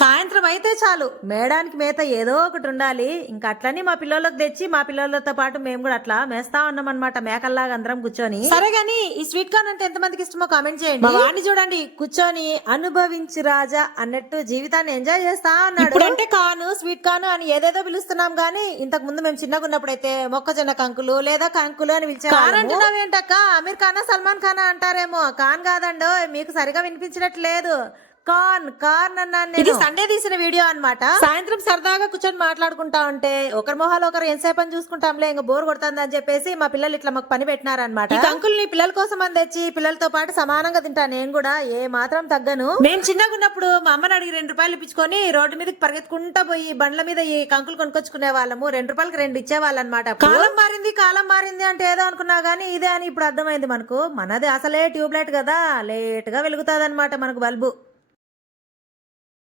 సాయంత్రం అయితే చాలు మేడానికి మేత ఏదో ఒకటి ఉండాలి. ఇంకా అట్లని మా పిల్లలకు తెచ్చి మా పిల్లలతో పాటు మేము కూడా అట్లా మేస్తా ఉన్నాం అనమాట, మేకల్లాగా అందరం కూర్చొని. సరే గాని ఈ స్వీట్ కార్న్ అంటే ఎంతమందికి ఇష్టమో కామెంట్ చేయండి. మా వాడిని చూడండి కూర్చొని అనుభవించి రాజా అన్నట్టు జీవితాన్ని ఎంజాయ్ చేస్తా అన్నాడు. ఇప్పుడంటే కాను స్వీట్ కార్న్ అని ఏదేదో పిలుస్తున్నాం గానీ ఇంతకు ముందు మేము చిన్నగా ఉన్నప్పుడైతే మొక్కజొన్న కంకులు లేదా కంకులు అని పిలిచే. కాన్ అంటున్నావేంటక్క, అమీర్ ఖానా సల్మాన్ ఖానా అంటారేమో. కాన్ కాదండో, మీకు సరిగా వినిపించినట్లేదు. కార్న్ కార్న్ అన్నాను. ఇది సండే తీసిన వీడియో అన్నమాట. సాయంత్రం సరదాగా కూర్చొని మాట్లాడుకుంటా ఉంటే ఒకరి మొహాలు ఒకరు ఎంతసేపు అని చూసుకుంటాంలే, ఇంకా బోర్ కొడుతుంది అని చెప్పేసి మా పిల్లలు ఇట్లా మాకు పని పెట్టినారనమాట. ఈ కంకుల్ని పిల్లల కోసం అని తెచ్చి పిల్లలతో పాటు సమానంగా తింటా నేను కూడా, ఏ మాత్రం తగ్గను. మేము చిన్నగా ఉన్నప్పుడు మా అమ్మని అడిగి 2 రూపాయలు ఇప్పించుకొని రోడ్డు మీదకి పరిగెత్తుకుంటా పోయి బండ్ల మీద ఈ కంకులు కొనుక్కొచ్చుకునే వాళ్ళము. 2 రూపాయలకి 2 ఇచ్చేవాళ్ళు అనమాట. కాలం మారింది అంటే ఏదో అనుకున్నా గానీ ఇదే అని ఇప్పుడు అర్థమైంది మనకు. మనది అసలే ట్యూబ్ లైట్ కదా, లేట్ గా వెలుగుతుంది అనమాట మనకు బల్బు.